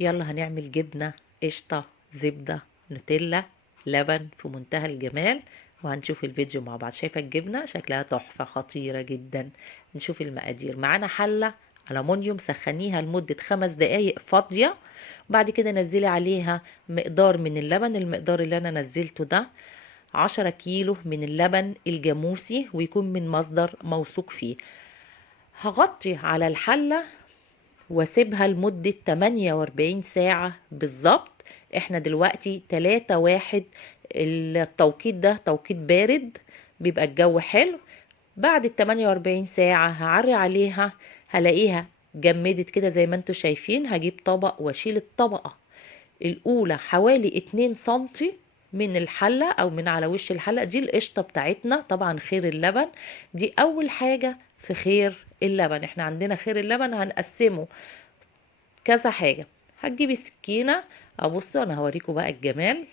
يلا هنعمل جبنة، قشطة، زبدة، نوتيلا، لبن في منتهى الجمال. وهنشوف الفيديو مع بعض. شايفة الجبنة شكلها تحفة خطيرة جدا. نشوف المقادير. معانا حلة ألمونيوم، سخنيها لمدة 5 دقايق فاضية. وبعد كده نزلي عليها مقدار من اللبن. المقدار اللي أنا نزلته ده 10 كيلو من اللبن الجاموسي، ويكون من مصدر موثوق فيه. هغطي على الحلة واسيبها لمدة 48 ساعة بالظبط. احنا دلوقتي 3/1. التوقيت ده توقيت بارد، بيبقى الجو حلو. بعد ال 48 ساعة هعري عليها، هلاقيها جمدت كده زي ما انتوا شايفين. هجيب طبق واشيل الطبقة الأولى حوالي 2 سنتي من الحلة أو من على وش الحلة. دي القشطة بتاعتنا، طبعا خير اللبن. دي أول حاجة في خير اللبن. احنا عندنا خير اللبن هنقسمه كذا حاجة. هتجيبي سكينة. ابصوا انا هوريكم بقى الجمال.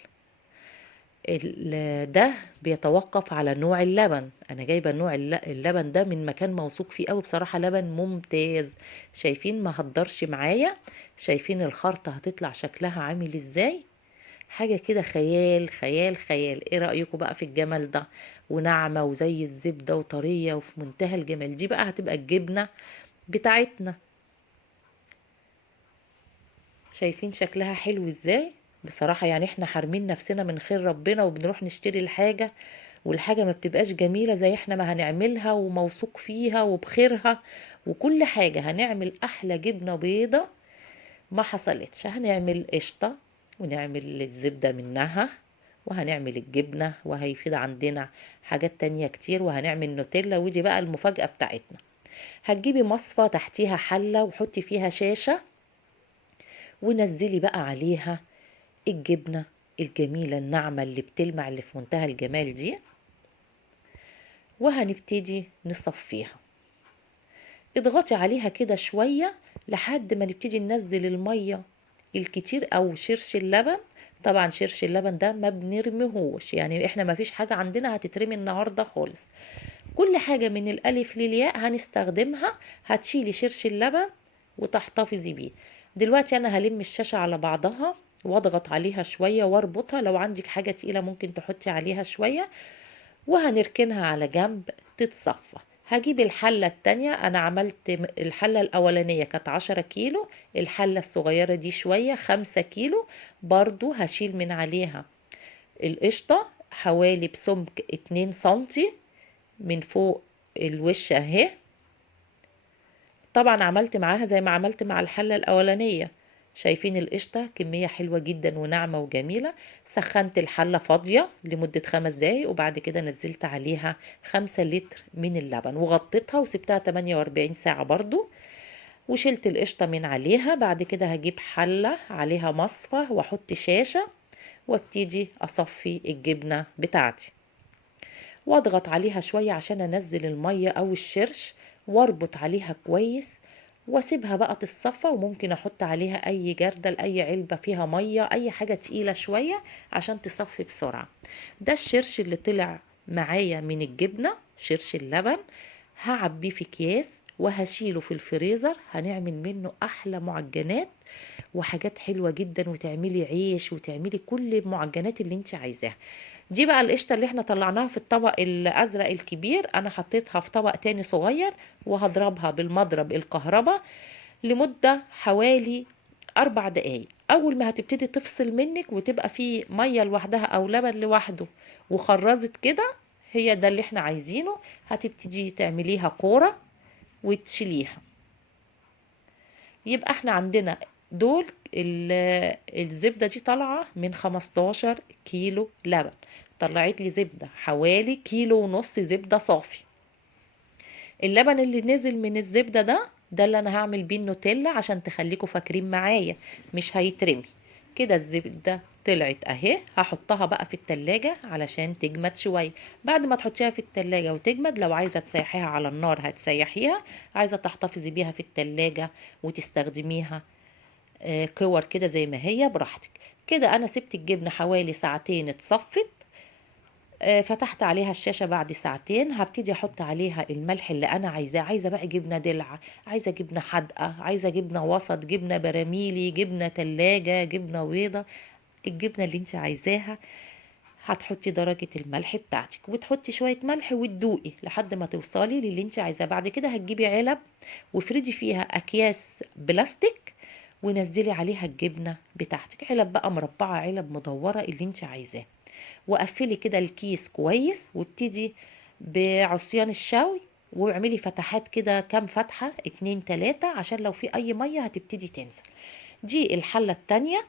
ده بيتوقف على نوع اللبن. انا جايبه نوع اللبن ده من مكان موثوق فيه قوي بصراحه، لبن ممتاز. شايفين ما هدرش معايا؟ شايفين الخرطه هتطلع شكلها عامل ازاي؟ حاجه كده خيال خيال خيال. ايه رايكم بقى في الجمال ده؟ وناعمه وزي الزبده وطريه وفي منتهى الجمال. دي بقى هتبقى الجبنه بتاعتنا. شايفين شكلها حلو ازاي؟ بصراحة يعني احنا حارمين نفسنا من خير ربنا، وبنروح نشتري الحاجة والحاجة ما بتبقاش جميلة زي احنا ما هنعملها وموثوق فيها وبخيرها وكل حاجة. هنعمل احلى جبنة بيضة ما حصلتش. هنعمل قشطة ونعمل الزبدة منها، وهنعمل الجبنة، وهيفيد عندنا حاجات تانية كتير، وهنعمل نوتيلا. ودي بقى المفاجأة بتاعتنا. هتجيبي مصفى تحتيها حلة وحطي فيها شاشة، ونزلي بقى عليها الجبنة الجميلة الناعمة اللي بتلمع اللي في منتهى الجمال دي، وهنبتدي نصفيها. اضغطي عليها كده شوية لحد ما نبتدي ننزل المية الكتير او شرش اللبن. طبعا شرش اللبن ده ما بنرميهوش، يعني احنا ما فيش حاجة عندنا هتترمي النهاردة خالص. كل حاجة من الالف للياء هنستخدمها. هتشيلي شرش اللبن وتحتفظي بيه. دلوقتي انا هلم الشاشة على بعضها واضغط عليها شوية واربطها. لو عندك حاجة تقيلة ممكن تحطي عليها شوية، وهنركنها على جنب تتصفى. هجيب الحلة التانية. انا عملت الحلة الاولانية كانت 10 كيلو. الحلة الصغيرة دي شوية 5 كيلو. برضو هشيل من عليها القشطة حوالي بسمك 2 سنتي من فوق الوش اهي. طبعا عملت معاها زي ما عملت مع الحلة الأولانية. شايفين القشطة كمية حلوة جدا وناعمة وجميلة. سخنت الحلة فاضية لمدة 5 دقايق، وبعد كده نزلت عليها 5 لتر من اللبن وغطيتها وسبتها 48 ساعة برضو. وشلت القشطة من عليها. بعد كده هجيب حلة عليها مصفى واحط شاشة، وابتدي اصفي الجبنة بتاعتي، واضغط عليها شوية عشان انزل المية او الشرش، واربط عليها كويس واسيبها بقى تتصفى. وممكن احط عليها اي جردل، اي علبة فيها مية، اي حاجة تقيلة شوية عشان تصفي بسرعة. ده الشرش اللي طلع معايا من الجبنة، شرش اللبن. هعبيه في اكياس وهشيله في الفريزر. هنعمل منه احلى معجنات وحاجات حلوة جدا، وتعملي عيش وتعملي كل المعجنات اللي انت عايزاها. دي بقى القشطة اللي احنا طلعناها في الطبق الازرق الكبير. انا حطيتها في طبق تاني صغير، وهضربها بالمضرب الكهرباء لمدة حوالي 4 دقايق. اول ما هتبتدي تفصل منك وتبقى فيه مية لوحدها او لبن لوحده وخرزت كده، هي ده اللي احنا عايزينه. هتبتدي تعمليها كورة وتشيليها. يبقى احنا عندنا دول الزبدة دي طالعة من 15 كيلو لبن. طلعت لي زبدة حوالي كيلو ونص زبدة صافي. اللبن اللي نزل من الزبدة ده اللي انا هعمل بيه النوتيلا عشان تخليكوا فاكرين معايا، مش هيترمي. كده الزبدة طلعت اهي. هحطها بقى في التلاجة علشان تجمد شوية. بعد ما تحطيها في التلاجة وتجمد، لو عايزة تسيحيها على النار هتسيحيها، عايزة تحتفظي بيها في التلاجة وتستخدميها كور كده زي ما هي براحتك. كده انا سبت الجبنة حوالي ساعتين اتصفت. فتحت عليها الشاشة بعد ساعتين، هبتدي احط عليها الملح اللي انا عايزاه. عايزة بقى جبنة دلع، عايزة جبنة حادقة، عايزة جبنة وسط، جبنة براميلي، جبنة تلاجة، جبنة بيضة، الجبنة اللي انت عايزاها. هتحطي درجة الملح بتاعتك وتحطي شوية ملح وتدوقي لحد ما توصلي للي انت عايزاه. بعد كده هتجيبي علب وافردي فيها اكياس بلاستيك ونزلي عليها الجبنة بتاعتك، علب بقى مربعة، علب مدورة، اللي انت عايزاه. وقفلي كده الكيس كويس وابتدي بعصيان الشوي واعملي فتحات كده، كام فتحة، 2 3، عشان لو في اي مية هتبتدي تنزل. دي الحلة التانية،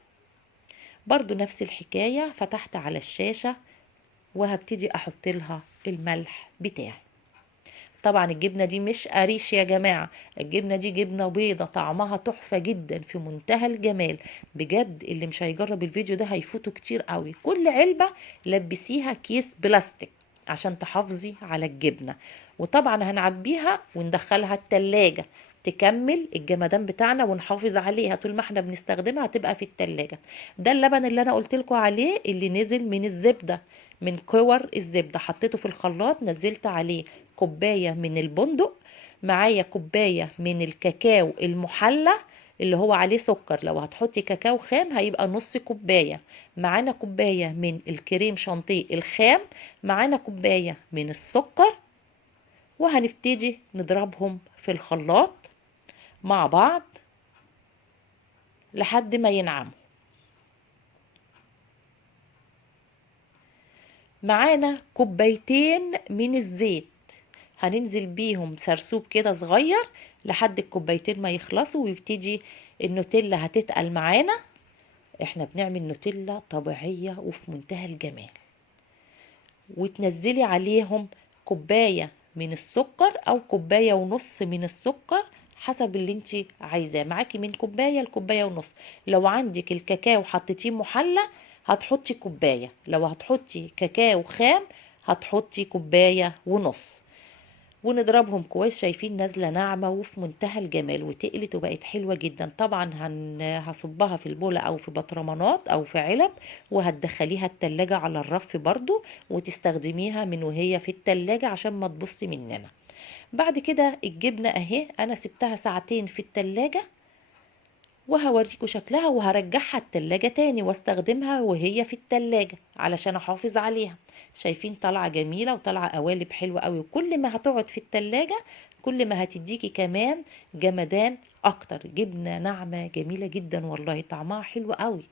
برضو نفس الحكاية، فتحت على الشاشة وهبتدي احط لها الملح بتاعي. طبعا الجبنة دي مش قريش يا جماعة، الجبنة دي جبنة بيضة طعمها تحفة جدا في منتهى الجمال. بجد اللي مش هيجرب الفيديو ده هيفوته كتير قوي. كل علبة لبسيها كيس بلاستيك عشان تحافظي على الجبنة. وطبعا هنعبيها وندخلها التلاجة تكمل الجمدان بتاعنا ونحافظ عليها طول ما احنا بنستخدمها، هتبقى في التلاجة. ده اللبن اللي انا قلتلكوا عليه اللي نزل من الزبدة، من كور الزبدة، حطيته في الخلاط، نزلت عليه كوباية من البندق، معايا كوباية من الكاكاو المحلى اللي هو عليه سكر، لو هتحطي كاكاو خام هيبقى نص كوباية، معانا كوباية من الكريم شانتيه الخام، معانا كوباية من السكر. وهنبتدي نضربهم في الخلاط مع بعض لحد ما ينعموا. معانا كوبايتين من الزيت، هننزل بيهم سرسوب كده صغير لحد الكوبايتين ما يخلصوا ويبتدي النوتيلا هتتقل معانا. احنا بنعمل نوتيلا طبيعية وفي منتهى الجمال. وتنزلي عليهم كوباية من السكر او كوباية ونص من السكر حسب اللي انت عايزاه، معاكي من كوباية لكوباية ونص. لو عندك الكاكاو حطيتيه محلى هتحطي كوباية، لو هتحطي كاكاو خام هتحطي كوباية ونص. ونضربهم كويس. شايفين نازله ناعمه وفي منتهى الجمال وتقلت وبقت حلوه جدا. طبعا هصبها في البوله او في بطرمانات او في علب وهتدخليها التلاجة على الرف برضو وتستخدميها من وهي في التلاجة عشان ما تبص مننا. بعد كده الجبنه اهي انا سبتها ساعتين في التلاجة وهوريكم شكلها وهرجعها التلاجة تاني واستخدمها وهي في التلاجة علشان احافظ عليها. شايفين طالعة جميلة وطالعة قوالب حلوة قوي، وكل ما هتقعد في التلاجة كل ما هتديكي كمان جمدان اكتر. جبنة ناعمة جميلة جدا والله، طعمها حلو قوي.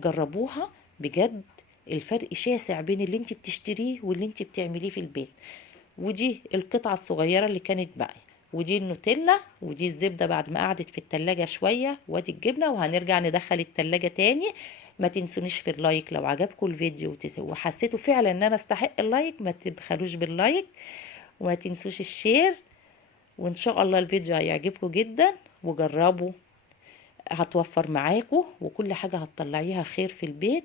جربوها بجد، الفرق شاسع بين اللي انت بتشتريه واللي انت بتعمليه في البيت. ودي القطعة الصغيرة اللي كانت باقية، ودي النوتيلا، ودي الزبدة بعد ما قعدت في التلاجة شوية، وادي الجبنة. وهنرجع ندخل التلاجة تاني. ما تنسونيش في اللايك لو عجبكم الفيديو وحسيتوا فعلا ان انا استحق اللايك، ما تبخلوش باللايك. وما تنسوش الشير. وان شاء الله الفيديو هيعجبكم جدا، وجربوا، هتوفر معاكم وكل حاجة هتطلعيها خير في البيت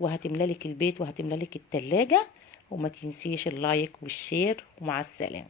وهتملالك البيت وهتملالك التلاجة. وما تنسيش اللايك والشير، ومع السلامة.